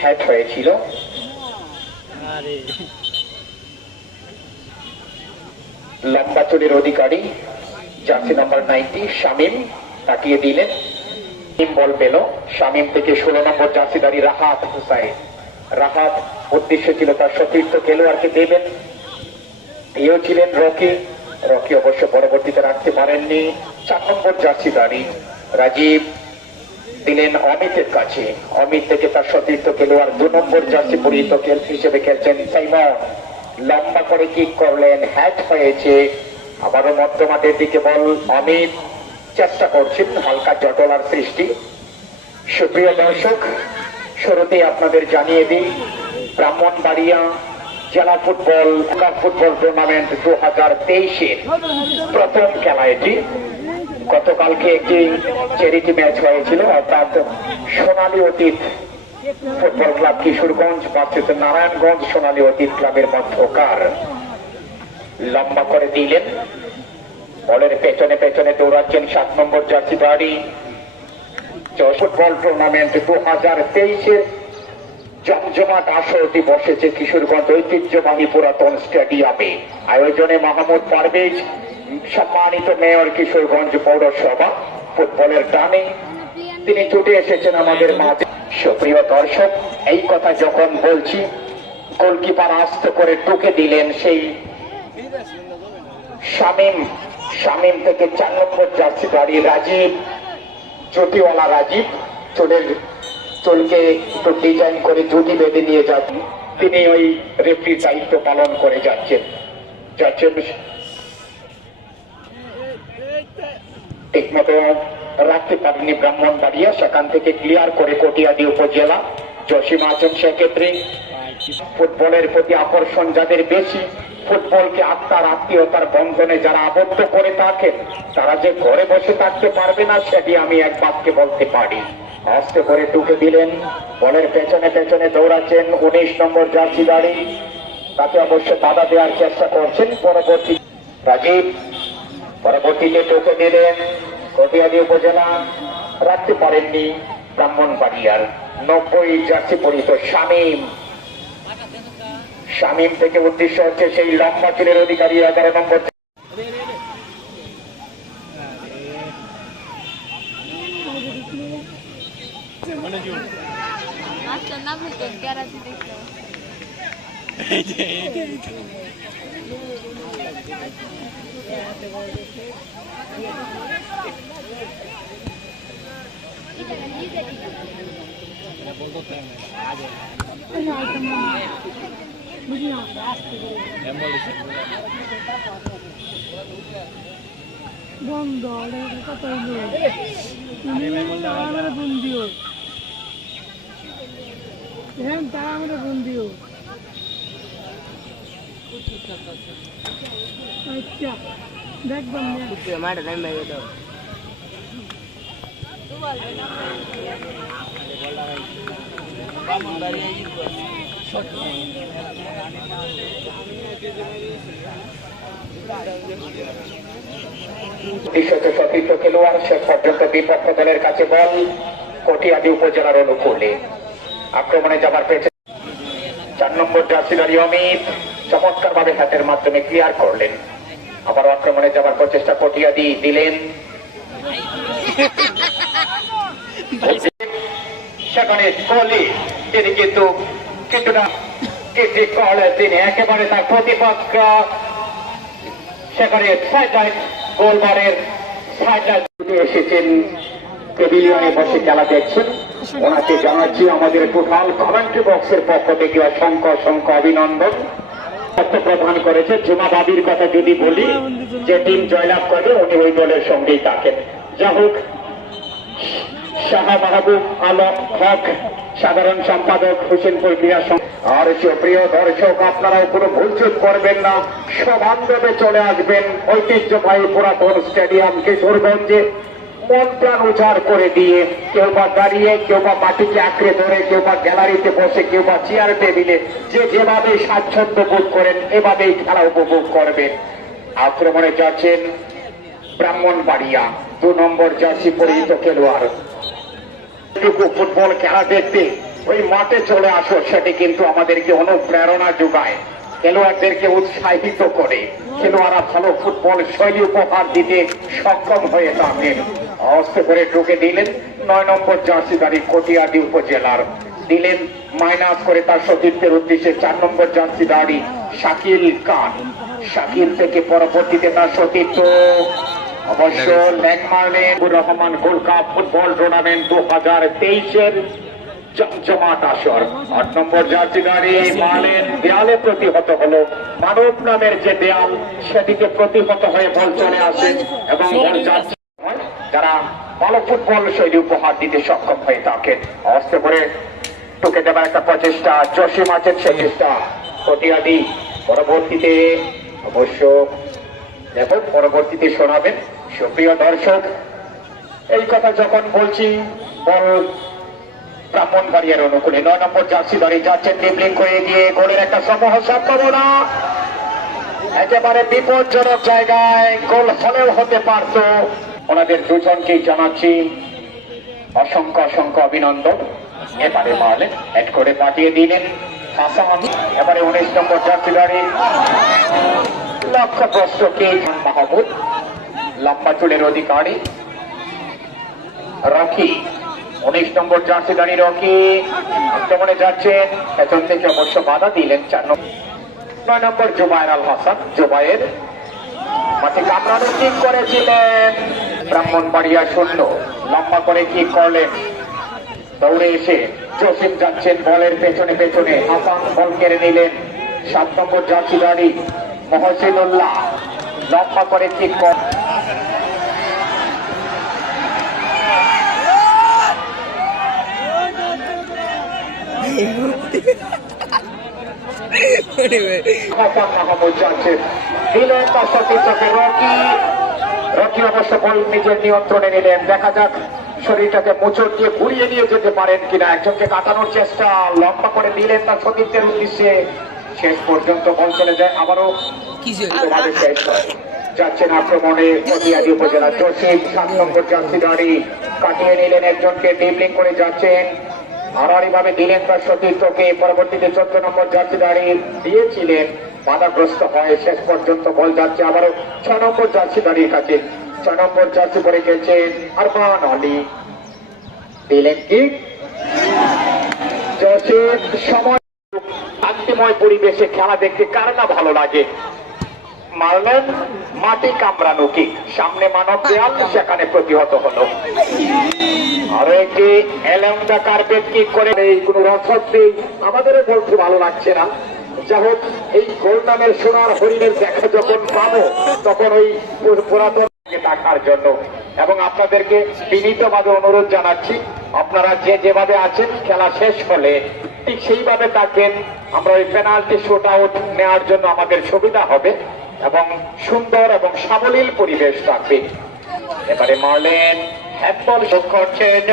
Hat হয়েছিল। লম্বা চুলের অধিকারী জার্সি নাম্বার নাইনটি শামিম তাকিয়ে দিলেন। বল পেল। শামিম থেকে ষোলো নম্বর জার্সিদারি রাহাত হুসাইন। রাহাত উদ্দেশ্য ছিল তার সতীর্থ খেলোয়াড়কে দেবেন। এও ছিলেন রকি। রকি অবশ্য পরবর্তীতে রাখতে পারেননি। চার নম্বর জার্সি জার্সিদারি রাজীব দিলেন অমিতের কাছে। অমিত থেকে তার সতীর্থ খেলোয়াড় দু নম্বর জার্সি পরিহিত খেল হিসেবে খেলছেন সাইমন। লম্বা করে কিক করলেন, হ্যাট হয়েছে। আবারও মধ্যমাঠের দিকে বল, অমিত। চেষ্টা করছেন, হালকা জটলার সৃষ্টি। সুপ্রিয় দর্শক শুরুতে আপনাদের জানিয়ে দিই, ব্রাহ্মণবাড়িয়া জেলা ফুটবল ফুটবল টুর্নামেন্ট দু হাজার তেইশের প্রথম খেলা এটি। গতকালকে একটি চ্যারিটি ম্যাচ হয়েছিল, অর্থাৎ Sonali Otit football club Kishoreganj versus Narayanganj, Sonali Otit ক্লাবের মধ্যকার। লম্বা করে দিলেন। বলের পেছনে পেছনে দৌড়াচ্ছেন সাত নম্বর জার্সি বাড়ি। ফুটবল টুর্নামেন্ট দু হাজার তেইশের জমজমাট আসরটি বসেছে কিশোরগঞ্জ ঐতিহ্যবাহী পুরাতন স্টেডিয়ামে আয়োজনে মাহমুদ পারভেজ সম্মানিত মেয়র কিশোরগঞ্জ পৌরসভা, ফুটবলের টানে। তিনি ছুটে এসেছেন আমাদের মাঝে। সুপ্রিয় দর্শক, এই কথা যখন বলছি, গোলকিপার আস্ত করে টুকে দিলেন সেই শামিম। শামিম থেকে চার নম্বর জার্সি গাড়ি রাজীব জ্যোতিওয়ালা রাজীব। চুলের চুলকে একটু ডিজাইন করে জুটি বেঁধে নিয়ে যাচ্ছেন। তিনি ওই রেফরির দায়িত্ব পালন করে যাচ্ছেন। যাচ্ছেন ঠিকমতো রাখতে পারেনি ব্রাহ্মণবাড়িয়া। সেখান থেকে ক্লিয়ার করে কটিয়াদি উপজেলা। জসিম আছেন সেক্ষেত্রে ফুটবলের প্রতি আকর্ষণ যাদের বেশি, ফুটবলকে আত্মার আত্মীয়তার বন্ধনে যারা আবদ্ধ করে থাকেন, তারা যে ঘরে বসে থাকতে পারবে না, সেটি আমি এক বাক্যে বলতে পারি। আস্তে করে টুকে দিলেন, বলের পেছনে পেছনে দৌড়াচ্ছেন, উনিশ নম্বর জার্সি গাড়ি। তাকে অবশ্য বাধা দেওয়ার চেষ্টা করছেন, পরবর্তী রাজীব, পরবর্তীতে টুকে দিলেন কটিয়াদি উপজেলা রাখতে পারেননি ব্রাহ্মণবাড়িয়ার। নব্বই জার্সি পরিত শামীম। শামীম থেকে উদ্দেশ্য হচ্ছে সেই লম্বা চুলের অধিকারী, এগারো নম্বর মনোযোগ আচ্ছা নাম হতো গ্যারাজি দেখতে বন্ধ কত আমার বন্দিও হ্যাঁ তারা আমরা বন্দিও আচ্ছা না সতীর্থ খেলোয়াড় শেষ পর্যন্ত বিপক্ষ দলের কাছে বল কটিয়াদি উপজেলার অনুকূলে। আক্রমণে যাবার পেছনে চার নম্বর জার্সিদারি অমিত। চমৎকার ভাবে হাতের মাধ্যমে ক্লিয়ার করলেন। আবার আক্রমণে যাবার প্রচেষ্টা কটিয়াদি দিলেন। সেখানে কোহলি তিনি কিন্তু কিছুটা কিছু কলে তিনি একেবারে তার প্রতিপক্ষ। সেখানে সাইডলাইন গোলবারের সাইডলাইন এসেছেন। পেভিলিয়নে বসে খেলা দেখছেন। ওনাকে জানাচ্ছি, আমাদের টোটাল কমেন্ট্রি বক্সের পক্ষ থেকে অসংখ্য অসংখ্য অভিনন্দন। প্রদান করেছে। জুমা বাবির কথা যদি বলি, যে টিম জয়লাভ করবে, উনি ওই দলের সঙ্গেই থাকেন। যা হোক, শাহ মাহবুব আলম হক, সাধারণ সম্পাদক হোসেনপুর ক্রীড়া আর প্রিয় দর্শক আপনারাও কোনো ভুলচুক করবেন না। সবান্ধবে চলে আসবেন ঐতিহ্যবাহী পুরাতন স্টেডিয়াম কিশোরগঞ্জে মন প্রাণ উজাড় করে দিয়ে কেউ বা দাঁড়িয়ে, কেউ বা মাটিকে আঁকড়ে ধরে, কেউ বা গ্যালারিতে বসে, কেউ বা চেয়ার টেবিলে যে যেভাবে স্বাচ্ছন্দ্য বোধ করেন, এভাবেই খেলা উপভোগ করবেন। আক্রমণে যাচ্ছেন ব্রাহ্মণবাড়িয়া, দু নম্বর জার্সি পরিহিত খেলোয়াড়। ফুটবল খেলা দেখতে ওই মাঠে চলে আসো, সেটি কিন্তু আমাদেরকে অনুপ্রেরণা যোগায়। খেলোয়াড়দেরকে উৎসাহিত করে। খেলোয়াড়রা ভালো ফুটবল শৈলী উপহার দিতে সক্ষম হয়ে থাকেন। অস্তে করে ঢুকে দিলেন। নয় নম্বর জার্সিদারি কটিয়াদি উপজেলার। দিলেন মাইনাস করে তার সতীর্থের উদ্দেশ্যে চার নম্বর জার্সিদারি শাকিল খান। শাকিল থেকে পরবর্তীতে তার সতীর্থ অবশ্য মারলেন। Rahman gold cup football tournament দু হাজার তেইশের জমজমাট আসর। আট নম্বর জার্সি মালের দেয়ালে প্রতিহত হলো। মানব নামের যে দেয়াল সেদিকে প্রতিহত হয়ে বল চলে আসে। এবং বল যাচ্ছে যারা ভালো ফুটবল শৈলী উপহার দিতে সক্ষম হয়ে থাকেন অস্তে করে টুকে দেবার একটা প্রচেষ্টা জসিম আছেন সে চেষ্টা। কটিয়াদি পরবর্তীতে অবশ্য দেখো পরবর্তীতে শোনাবেন, সুপ্রিয় দর্শক, এই কথা যখন বলছি, বল ব্রাহ্মণবাড়িয়ার অনুকূলে নয় নম্বর জার্সি দাঁড়িয়ে যাচ্ছেন ডিবলিং করে গিয়ে গোলের একটা সমূহ সম্ভাবনা। একেবারে বিপজ্জনক জায়গায় গোল হলেও হতে পারত। ওনাদের দুজনকেই জানাচ্ছি অসংখ্য অসংখ্য অভিনন্দন। এবারে মারলেন হেড করে পাঠিয়ে দিলেন। হাসান এবারে উনিশ নম্বর জার্সি দাঁড়িয়ে লক্ষ্যপ্রস্ত কে মাহমুদ, লম্বা চুলের অধিকারী। রকি, উনিশ নম্বর জার্সি দাঁড়িয়ে রকি। আক্রমণে যাচ্ছেন। পেছন থেকে অবশ্য বাধা দিলেন চার নম্বর নয় নম্বর জুবায়ের আল হাসান, জুবায়ের মাঠে কামড়ানো কিক করেছিলেন। ব্রাহ্মণবাড়িয়া শূন্য লম্বা করে কিক করলেন? দৌড়ে এসে জসিম যাচ্ছেন বলের পেছনে পেছনে। হাসান বল কেড়ে নিলেন। সাত নম্বর জার্সি দাঁড়ি মহসিনুল্লাহ লম্বা করে কিক কর হাসান মাহমুদ যাচ্ছেন। দিলেন তার সাথে সাথে রকি। রকি অবশ্য বল নিজের নিয়ন্ত্রণে নিলেন। দেখা যাক শরীরটাকে মোচড় দিয়ে ঘুরিয়ে নিয়ে যেতে পারেন কিনা। একজনকে কাটানোর চেষ্টা লম্বা করে দিলেন তার সতীর্থের উদ্দেশ্যে। শেষ পর্যন্ত বল চলে যায় আবারও। যাচ্ছেন আক্রমণে পটিয়াদি উপজেলা জসিম সাত নম্বর জার্সি গাড়ি কাটিয়ে নিলেন একজনকে ডিবলিং করে যাচ্ছেন। আড়াআড়ি ভাবে দিলেন তার সতীর্থকে। পরবর্তীতে চোদ্দ নম্বর জার্সি গাড়ি দিয়েছিলেন। বাধাগ্রস্ত হয়, শেষ পর্যন্ত বল যাচ্ছে। আবারও ছ নম্বর জার্সি গাড়ির কাছে। ছ নম্বর জার্সি পরে গেছেন আরমান আলী। দিলেন কি? শান্তিময় পরিবেশে খেলা দেখতে কার না ভালো লাগে? মারলেন মাটি কামড়ানো কি? সামনে মানব দেয়াল, সেখানে প্রতিহত হলো। আরও একটি এলামদা কার্পেট কি করে এই কোন রসদ নেই আমাদেরও বলতে ভালো লাগছে না। হোক এই গোল নামের সোনার হরিণের দেখা যখন পাবো, তখন ওই পুরাতন দেখার জন্য। এবং আপনাদেরকে বিনীতভাবে অনুরোধ জানাচ্ছি, আপনারা যে যেভাবে আছেন, খেলা শেষ হলে ঠিক সেইভাবে থাকবেন আমরা ওই পেনাল্টি শুট আউট নেওয়ার জন্য আমাদের সুবিধা হবে এবং সুন্দর এবং সাবলীল পরিবেশ থাকবে। এবারে মারলেন, হ্যান্ডবল যোগ করছেন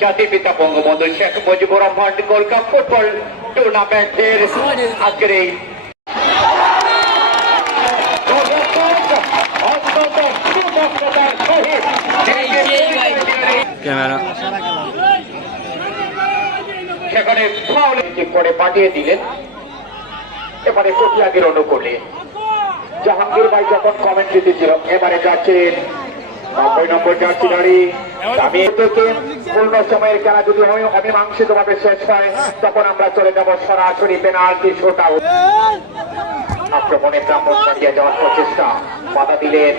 জাতির পিতা Bangabandhu Sheikh Mujibur Rahman gold cup football টুর্নামেন্টের আজকের এই সেখানে ফাউল করে পাঠিয়ে দিলেন এবারে অনুকূলে। জাহাঙ্গীর ভাই যখন কমেন্ট দিতেছিল এবারে যাচ্ছেন নব্বই নম্বর জার্সি গাড়ি আমি পূর্ণ সময়ের খেলা যদি ভাবে শেষ হয়। তখন আমরা চলে সরাসরি পেনাল্টি আউট আক্রমণে যাওয়ার প্রচেষ্টা। বাধা দিলেন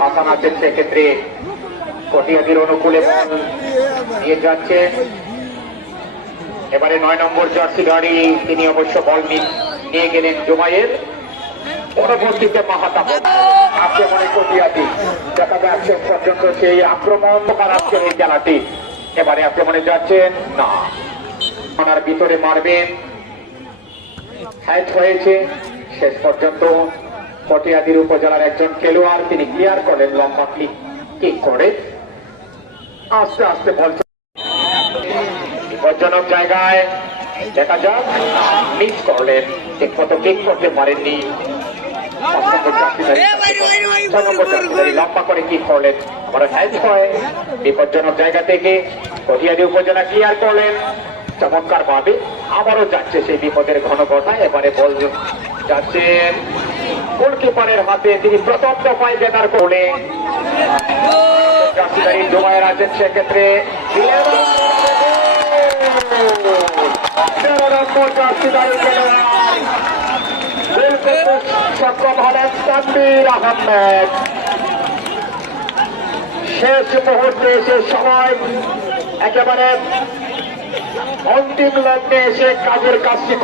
হাসান সেক্ষেত্রে কটিয়াদির অনুকূলে বল নিয়ে যাচ্ছেন এবারে নয় নম্বর জার্সি গাড়ি তিনি অবশ্য বল নিয়ে গেলেন জুমাইয়ের। দেখা যাচ্ছে পর্যন্ত সেই আক্রমণ আর আজকের এই খেলাটি এবারে যাচ্ছেন না। ওনার ভিতরে মারবেন। হয়েছে। শেষ পর্যন্ত পটিয়াদির উপজেলার একজন খেলোয়াড়, তিনি ক্লিয়ার করেন লম্বা ক্লিক কিক করে। আস্তে আস্তে বল বিপজ্জনক জায়গায় দেখা যাক। মিস করলেন। ঠিক মতো কিক করতে পারেননি। লম্বা করে কিক করলেন? আবার হ্যাচ হয় বিপজ্জনক জায়গা থেকে কটিয়াদি উপজেলা ক্লিয়ার করলেন। চমৎকার ভাবে আবারও যাচ্ছে সেই বিপদের ঘন ঘনঘটা এবারে বল যাচ্ছে গোলকিপারের হাতে তিনি প্রথম দফায় জেতার জার্সিদারি ডোমায়ের আছেন সেক্ষেত্রে। তেরো নম্বর খেলোয়াড় সক্ষম হলেন আহমেদ শেষ মুহূর্তে এসে সময় একেবারে অন্তিম লগ্নে এসে কাজের কাজটি